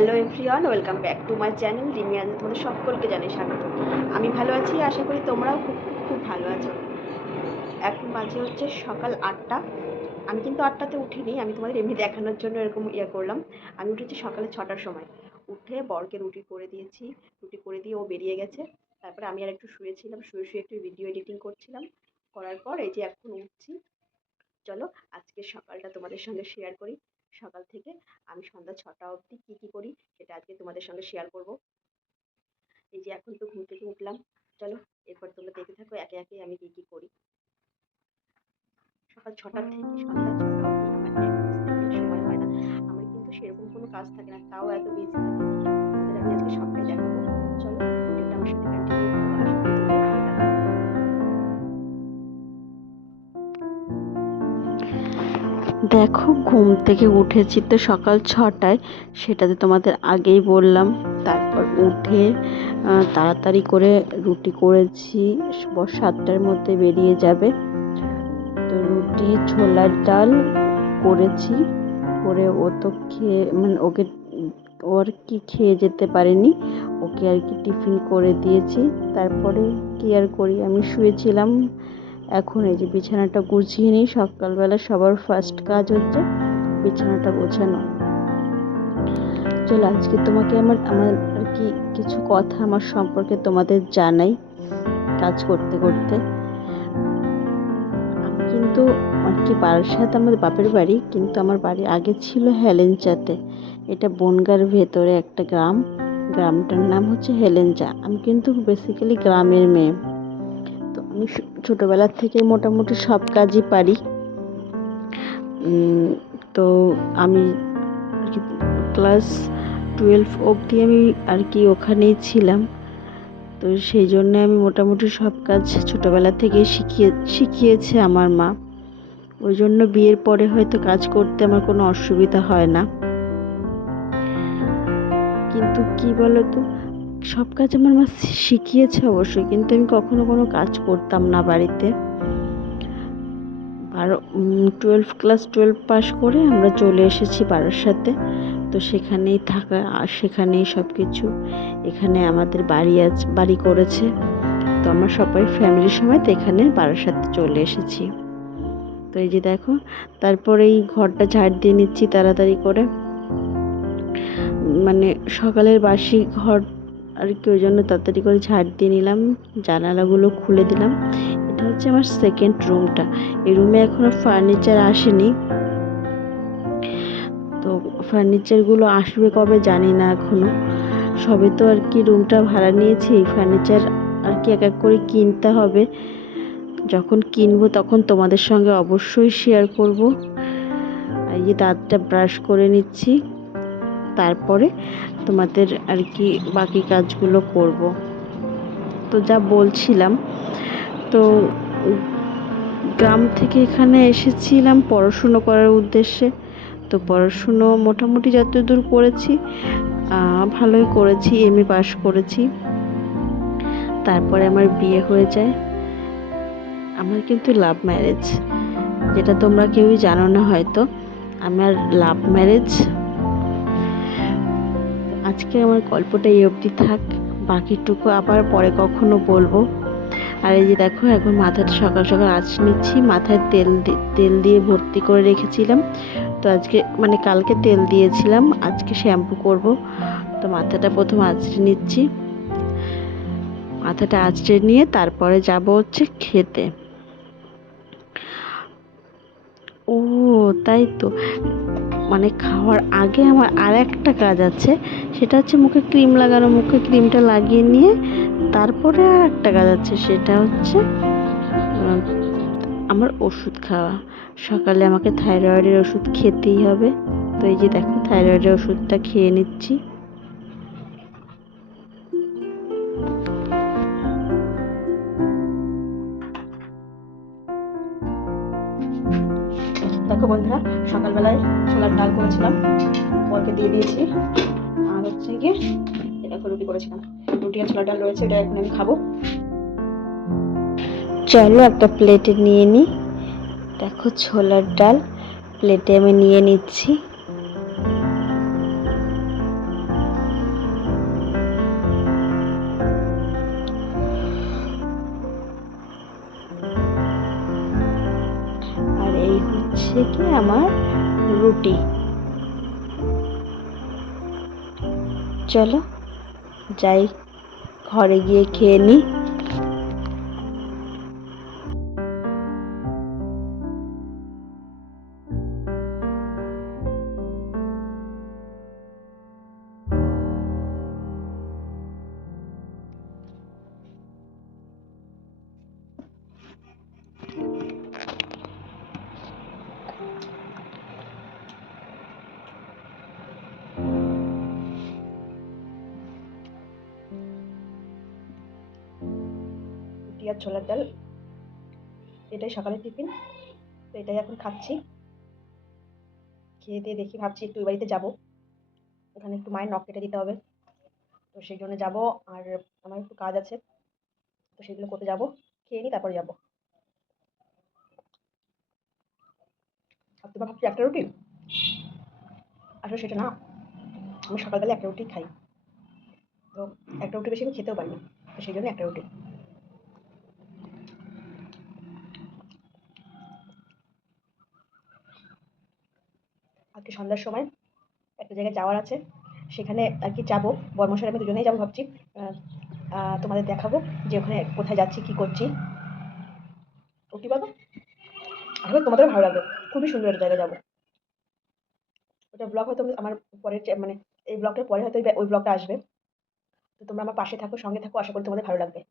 Hello everyone, welcome back to my channel রিমিয়াজ। তোমাদের সকলকে জানাই স্বাগত। আমি ভালো আছি, আশা করি তোমরাও খুব খুব ভালো আছো। এখন বাজে হচ্ছে সকাল 8টা। আমি কিন্তু 8টাতে উঠিনি, আমি তোমাদের এমনি দেখানোর জন্য এরকম করলাম। আমি উঠেছি সকালে 6টার সময়। উঠে বরকে রুটি করে দিয়েছি, রুটি করে দিয়ে ও বেরিয়ে গেছে। তারপরে আমি আর একটু শুয়েছিলাম, শুয়ে শুয়ে একটু ভিডিও এডিটিং করছিলাম। করার পর এই যে এখন উঠছি। চলো আজকে সকালটা তোমাদের সঙ্গে শেয়ার করি। সকাল থেকে আমি সন্ধ্যা 6টা অবধি কী করি সেটা আজকে তোমাদের সঙ্গে শেয়ার করব। এই যে এখন তো ঘুম থেকে উঠলাম। চলো এরপর তোমরা দেখতে থাকো একে একে আমি কী করি। সকাল 6টা থেকে সন্ধ্যা 6টা অবধি আমার এক সেকেন্ড সময় হয় না। আমার কিন্তু সেরকম কোনো কাজ থাকে না, তাও এত বিজি থাকি। তোমাদের আমি আজকে সবটাই দেখাবো। চলো ভিডিওটা আমার সাথে কন্টিনিউ করো, আশা করি তোমাদের ভালো লাগবে। দেখো ঘুম থেকে উঠেছি তো সকাল 6টায়, সেটা তো তোমাদের আগেই বললাম। তারপর উঠে তাড়াতাড়ি করে রুটি করেছি, 7টার মধ্যে বেরিয়ে যাবে। তো রুটি ছোলার ডাল করেছি, করে ও তো খেয়ে মানে ওকে ওর কি খেয়ে যেতে পারেনি, ওকে আর কি টিফিন করে দিয়েছি। তারপরে কি আর করি, আমি শুয়েছিলাম। এখন এই যে বিছানাটা গুছিয়ে নিই। সকালবেলা সবার ফার্স্ট কাজ হচ্ছে বিছানাটা গোছানো। চলো আজকে তোমাকে আমার আমার আর কি কিছু কথা আমার সম্পর্কে তোমাদের জানাই। কাজ করতে করতে আমি কিন্তু আর কি বারাসাত আমাদের বাপের বাড়ি, কিন্তু আমার বাড়ি আগে ছিল হেলেঞ্চাতে। এটা বনগাঁর ভেতরে একটা গ্রাম, গ্রামটার নাম হচ্ছে হেলেঞ্চা। আমি কিন্তু বেসিক্যালি গ্রামের মেয়ে। তো আমি ছোটোবেলার থেকে মোটামুটি সব কাজই পারি। তো আমি আর কি ক্লাস 12 অবধি আমি আর কি ওখানেই ছিলাম। তো সেই জন্য আমি মোটামুটি সব কাজ ছোটোবেলা থেকেই শিখিয়েছে আমার মা। ওই জন্য বিয়ের পরে হয়তো কাজ করতে আমার কোনো অসুবিধা হয় না। কিন্তু কি বলতো, সব কাজ আমার মা শিখিয়েছে অবশ্যই, কিন্তু আমি কখনো কোনো কাজ করতাম না বাড়িতে। ক্লাস 12 পাস করে আমরা চলে এসেছি বারাসাতে। তো সেখানেই থাকা আর সেখানেই সব কিছু। এখানে আমাদের বাড়ি করেছে। তো আমরা সবাই ফ্যামিলির সমেত এখানে বারাসাতে চলে এসেছি। তো এই যে দেখো, তারপরে এই ঘরটা ঝাড় দিয়ে নিচ্ছি তাড়াতাড়ি করে, মানে সকালের বাসি ঘর আর কি, ওই জন্য তাড়াতাড়ি করে ঝাড় দিয়ে নিলাম, জানালাগুলো খুলে দিলাম। এটা হচ্ছে আমার সেকেন্ড রুমটা। এই রুমে এখনো ফার্নিচার আসেনি। তো ফার্নিচারগুলো আসবে কবে জানি না এখনো। সবে তো আর কি রুমটা ভাড়া নিয়েছি, ফার্নিচার আর কি এক এক করে কিনতে হবে। যখন কিনবো তখন তোমাদের সঙ্গে অবশ্যই শেয়ার করব। এই যে দাঁতটা ব্রাশ করে নিচ্ছি, তারপরে তোমাদের আর কি বাকি কাজগুলো করব। তো যা বলছিলাম, তো গ্রাম থেকে এখানে এসেছিলাম পড়াশুনো করার উদ্দেশ্যে। তো পড়াশুনো মোটামুটি যতদূর করেছি ভালোই করেছি, এমএ পাস করেছি। তারপরে আমার বিয়ে হয়ে যায়। আমার কিন্তু লাভ ম্যারেজ, যেটা তোমরা কেউই জানো না হয়তো। আমার লাভ ম্যারেজ। আজকে আমার গল্পটা এই অবধি থাক, বাকিটুকু আবার পরে কখনো বলবো। আর এই যে দেখো, এখন মাথাটা সকাল সকাল আঁচড়ে নিচ্ছি। মাথায় তেল দিয়ে ভর্তি করে রেখেছিলাম। তো আজকে মানে কালকে তেল দিয়েছিলাম, আজকে শ্যাম্পু করব। তো মাথাটা প্রথম আঁচড়ে নিচ্ছি। মাথাটা আঁচড়ে নিয়ে তারপরে যাব হচ্ছে খেতে। ও তাই তো, মানে খাওয়ার আগে আমার আর একটা কাজ আছে, সেটা হচ্ছে মুখে ক্রিম লাগানো। মুখে ক্রিমটা লাগিয়ে নিয়ে তারপরে আর একটা কাজ আছে, সেটা হচ্ছে আমার ওষুধ খাওয়া। সকালে আমাকে থাইরয়েডের ওষুধ খেতেই হবে। তো এই যে দেখো, থাইরয়েডের ওষুধটা খেয়ে নিচ্ছি। দেখো বন্ধুরা, সকালবেলায় ছোলার ডাল করেছিলাম, বরকে দিয়ে দিয়েছি। আর হচ্ছে গিয়ে দেখো রুটি করেছিলাম, রুটি আর ছোলার ডাল রয়েছে, এটা এখন আমি খাবো। চলো একটা প্লেটে নিয়ে নিই। দেখো ছোলার ডাল প্লেটে আমি নিয়ে নিচ্ছি। হচ্ছে কি আমার রুটি। চলো যাই, ঘরে গিয়ে খেয়ে নিই। রুটি আর ছোলার ডাল, এটাই সকালের টিফিন। তো এটাই এখন খাচ্ছি। খেয়ে দিয়ে দেখি, ভাবছি একটু ওই বাড়িতে যাবো, ওখানে একটু মায়ের নখ কেটে দিতে হবে। তো সেই জন্য যাবো, আর আমার একটু কাজ আছে, তো সেগুলো করতে যাবো। খেয়ে নিই, তারপরে যাবো। আর তোমার ভাবছি একটা রুটি, আসলে সেটা না, আমি সকালবেলা একটা রুটি খাই। তো একটা রুটি বেশি আমি খেতেও পারি না, তো সেই জন্য একটা রুটি। আজকে সন্ধ্যার সময় একটা জায়গায় যাওয়ার আছে, সেখানে আর কি যাবো। বর্মশাই আমি দুজনেই যাবো ভাবছি। তোমাদের দেখাবো যে ওখানে কোথায় যাচ্ছি, কি করছি। ও কি বলবো, আসলে তোমাদেরও ভালো লাগবে। খুবই সুন্দর একটা জায়গায় যাবো। ওটা ব্লগ হয়তো আমার পরের মানে এই ব্লগটার পরে হয়তো ওই ব্লগটা আসবে। তো তোমরা আমার পাশে থাকো, সঙ্গে থাকো, আশা করি তোমাদের ভালো লাগবে।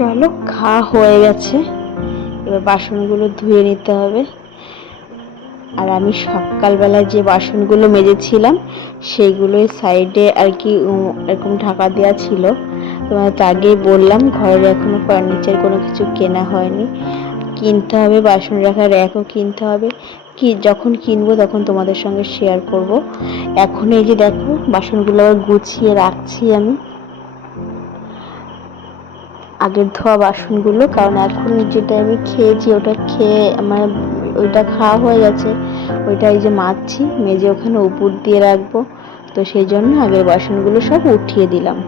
চলো, খাওয়া হয়ে গেছে, এবার বাসনগুলো ধুয়ে নিতে হবে। আর আমি সকালবেলায় যে বাসনগুলো মেজেছিলাম সেইগুলোই সাইডে আর কি এরকম ঢাকা দেওয়া ছিল। তোমার তো আগেই বললাম ঘরের এখনো ফার্নিচার কোনো কিছু কেনা হয়নি, কিনতে হবে। বাসন রাখার র্যাকও কিনতে হবে, কি যখন কিনবো তখন তোমাদের সঙ্গে শেয়ার করব। এখন এই যে দেখো বাসনগুলো আবার গুছিয়ে রাখছি আমি, আগের ধোয়া বাসনগুলো, কারণ এখন যেটা আমি খেয়েছি ওটা খেয়ে আমার ওইটা খাওয়া হয়ে গেছে। ওইটা এই যে মাজছি, মেজে ওখানে উপর দিয়ে রাখবো। তো সেই জন্য আগের বাসনগুলো সব উঠিয়ে দিলাম।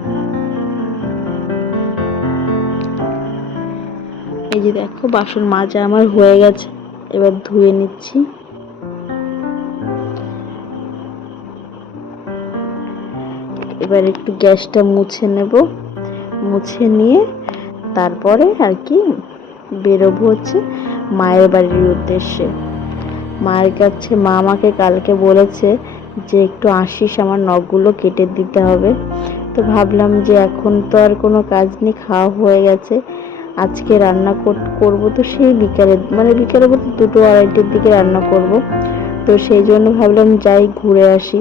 এই যে দেখো বাসন মাজা আমার হয়ে গেছে, এবার ধুয়ে নিচ্ছি। এবার একটু গ্যাসটা মুছে নেব, মুছে নিয়ে তারপরে আর কি বেরোবো হচ্ছে মায়ের বাড়ির উদ্দেশ্যে। মায়ের কাছে মা আমাকে কালকে বলেছে যে একটু আসিস, আমার নখগুলো কেটে দিতে হবে। তো ভাবলাম যে এখন তো আর কোনো কাজ নেই, খাওয়া হয়ে গেছে, আজকে রান্না করবো তো সেই বিকালে, মানে বিকালে বলতে 2-2:30-র দিকে রান্না করব। তো সেই জন্য ভাবলাম যাই ঘুরে আসি।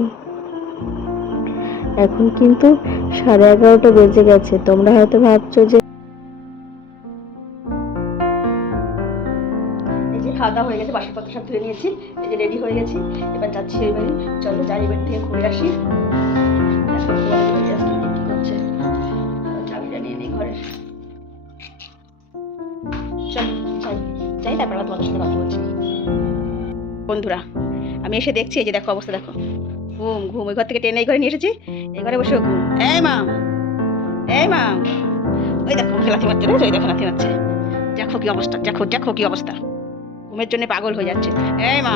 এখন কিন্তু 11:30 বেজে গেছে। তোমরা হয়তো ভাবছো যে এই যে খাওয়া দাওয়া হয়ে গেছে, বাসনপত্র সব ধুয়ে নিয়েছি, এই যে রেডি হয়ে গেছি, এবার যাচ্ছি ওই বাড়ি। চলো যাই এবার থেকে ঘুরে আসি। কি করছে চাবি জানিয়ে নিই ঘরের। চল যাই, তারপর তোমাদের সাথে কথা বলছি। বন্ধুরা আমি এসে দেখছি, এই যে দেখো অবস্থা দেখো, ঘুম ঘুম। ওই ঘর থেকে টেনে এই ঘরে নিয়ে এসেছি, এই ঘরে বসে ঘুম। এই মা, এই মা, ওই দেখো লাথি মারছে, ওই দেখো লাথি মারছে। দেখো কি অবস্থা, দেখো দেখো কি অবস্থা, ঘুমের জন্য পাগল হয়ে যাচ্ছে। এই মা,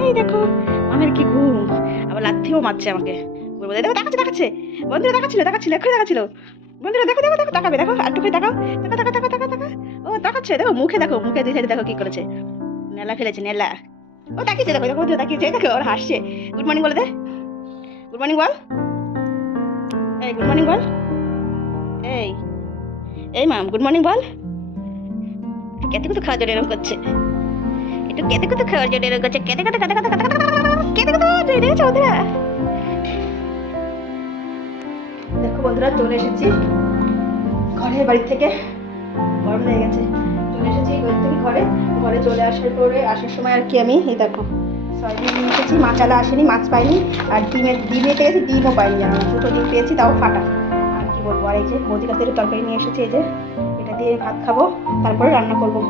এই দেখো মামের কি ঘুম, আবার লাথিও মারছে আমাকে। দেখো দেখাচ্ছে দেখাচ্ছে, বন্ধুরা দেখাচ্ছিল দেখাচ্ছিল, এক্ষুনি দেখাচ্ছিল। বন্ধুরা দেখো দেখো দেখো, তাকাবে দেখো, একটু করে তাকাও, দেখো দেখো দেখো দেখো দেখো। ও তাকাচ্ছে, দেখো মুখে, দেখো মুখে দুই সাইডে দেখো কি করেছে, নেলা ফেলেছে নেলা। ও তাকিয়েছে, দেখো দেখো বন্ধুরা তাকিয়েছে, দেখো ওর হাসছে। গুড মর্নিং বলে দে, গুড মর্নিং বল, এই গুড মর্নিং বল, এই এই মাম গুড মর্নিং বল। কেতে কত খাওয়ার জন্য এরকম করছে, একটু কেতে কত খাওয়ার জন্য এরকম করছে, কেতে কত কেতে কত কেতে কত দেখেছো বন্ধুরা। দেখো বন্ধুরা চলে এসেছি ঘরের বাড়ি থেকে, গরম লেগে গেছে, চলে এসেছি বাড়ি থেকে ঘরে। ঘরে চলে আসার পরে আসার সময় আর কি আমি এই দেখো সয়াবিন নিয়ে এসেছি, মাছালা আসেনি, মাছ পাইনি। আর ডিম নিতে গেছি, ডিমও পাইনি, দুটো ডিম পেয়েছি তাও ফাটা। আর কি বলবো, আর এই যে বৌদির কাছ থেকে তরকারি নিয়ে এসেছি, এই যে এটা দিয়ে ভাত খাবো, তারপরে রান্না করবো।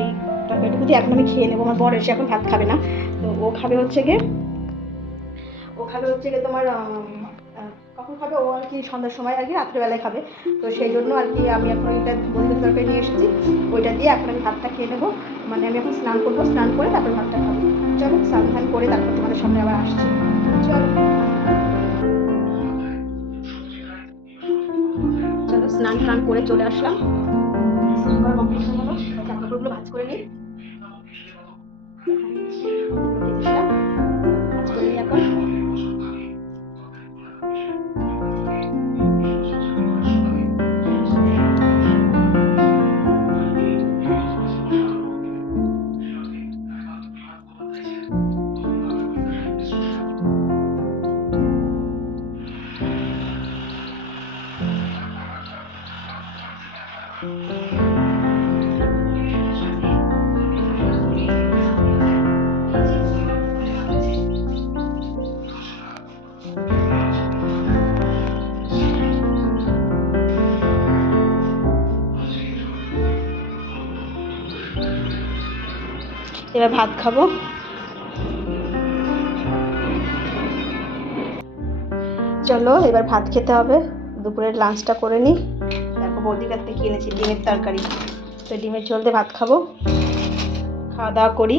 এই তরকারিটুকু দিয়ে এখন আমি খেয়ে নেবো। আমার বর এসে এখন ভাত খাবে না, তো ও খাবে হচ্ছে গিয়ে তোমার কখন খাবে ও আর কি, সন্ধ্যার সময় আর কি, রাত্রেবেলায় খাবে। তো সেই জন্য আর কি আমি এখন ওইটা বন্ধুদের তরকারি নিয়ে এসেছি, ওইটা দিয়ে এখন আমি ভাতটা খেয়ে নেবো। মানে আমি এখন স্নান করবো, স্নান করে তারপর ভাতটা খাবো। চলো স্নান ধান করে তারপর তোমাদের সামনে আবার আসছি। চলো চলো স্নান টান করে চলে আসলাম। স্নান করা কমপ্লিট হয়ে গেলো, জামা কাপড়গুলো ভাঁজ করে নিই। ভাঁজ করে নিই এখন। এবার ভাত খাবো। চলো এবার ভাত খেতে হবে, দুপুরের লাঞ্চটা করে নিই। দেখো বৌদির কাছ থেকে কিনেছি ডিমের তরকারি, তো ডিমের ঝোল দিয়ে ভাত খাবো। খাওয়া দাওয়া করি,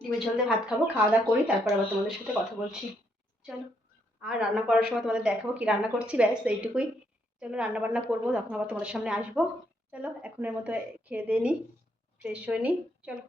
ডিমের ঝোল দিয়ে ভাত খাবো, খাওয়া দাওয়া করি, তারপর আবার তোমাদের সাথে কথা বলছি। চলো, আর রান্না করার সময় তোমাদের দেখাবো কি রান্না করছি, ব্যাস এইটুকুই। চলো রান্না বান্না করবো, তখন আবার তোমাদের সামনে আসবো। চলো এখনের মতো খেয়ে দিয়ে নিই, ফ্রেশ হয়ে নিই। চলো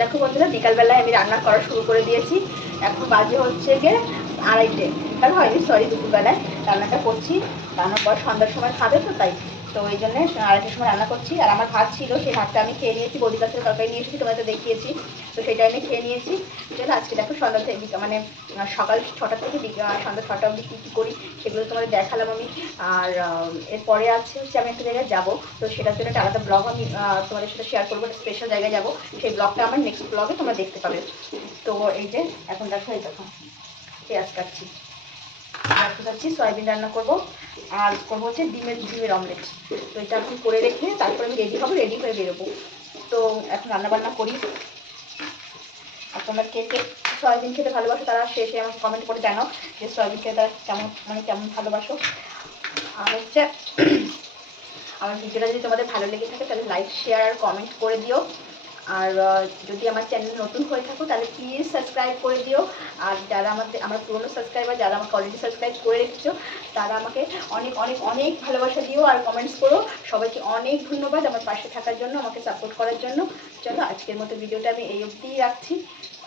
দেখো বন্ধুরা, বিকালবেলায় আমি রান্না করা শুরু করে দিয়েছি। এখন বাজে হচ্ছে গিয়ে 2:30, বিকাল হয়নি, সরি, দুপুরবেলায় রান্নাটা করছি। রান্নার পর সন্ধ্যার সময় খাবে তো তাই, তো এই জন্যে 2:30টার সময় রান্না করছি। আর আমার ভাত ছিল, সেই ভাতটা আমি খেয়ে নিয়েছি, বৌদির কাছে তরকারি নিয়ে এসেছি, তোমাদের দেখিয়েছি, তো সেটা আমি খেয়ে নিয়েছি। চলো আজকে দেখো সন্ধ্যা থেকে মানে সকাল 6টা থেকে সন্ধ্যা 6টা অবধি কী কী করি সেগুলো তোমাদের দেখালাম আমি। আর এরপরে আছে হচ্ছে আমি একটা জায়গায় যাবো, তো সেটার জন্য একটা আলাদা ব্লগ আমি তোমাদের সাথে শেয়ার করবো, একটা স্পেশাল জায়গায় যাবো, সেই ব্লগটা আমার নেক্সট ব্লগে তোমরা দেখতে পাবে। তো এই যে এখন দেখো, এই দেখো পেঁয়াজ কাটছি, সয়াবিন রান্না করবো, আর করবো হচ্ছে ডিমের অমলেট। তো এটা এখন করে রেখে তারপরে আমি রেডি হবো, রেডি হয়ে বেরোবো। তো এখন রান্নাবান্না করি। আর তোমরা কে কে সয়াবিন খেতে ভালোবাসো তারা শেষে আমাকে কমেন্ট করে জানাও যে সয়াবিন খেতে তারা কেমন ভালোবাসো। আর হচ্ছে আমার ভিডিওটা যদি তোমাদের ভালো লেগে থাকে তাহলে লাইক, শেয়ার আর কমেন্ট করে দিও। আর যদি আমার চ্যানেল নতুন হয়ে থাকো তাহলে প্লিজ সাবস্ক্রাইব করে দিও। আর যারা আমার পুরনো সাবস্ক্রাইবার, যারা আমাকে অলরেডি সাবস্ক্রাইব করে রেখেছো, তারা আমাকে অনেক অনেক অনেক ভালোবাসা দিও আর কমেন্টস করো। সবাইকে অনেক ধন্যবাদ আমার পাশে থাকার জন্য, আমাকে সাপোর্ট করার জন্য। চলো আজকের মতো ভিডিওটা আমি এই অবধিই রাখছি,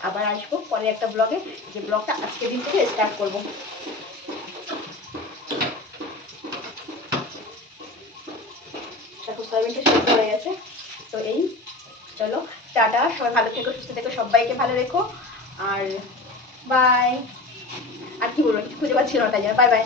আবার আসবো পরে একটা ব্লগে, যে ব্লগটা আজকের দিন থেকে স্টার্ট করবো। সয়াবিনটা সেদ্ধ হয়ে গেছে, তো এই চলো টাটা, সবাই ভালো থেকো, সুস্থ থেকো, সবাইকে ভালো রেখো, আর বাই। আর কি বলবো, কিছু খুঁজে পাচ্ছিল না, তাই জন্য বাই বাই।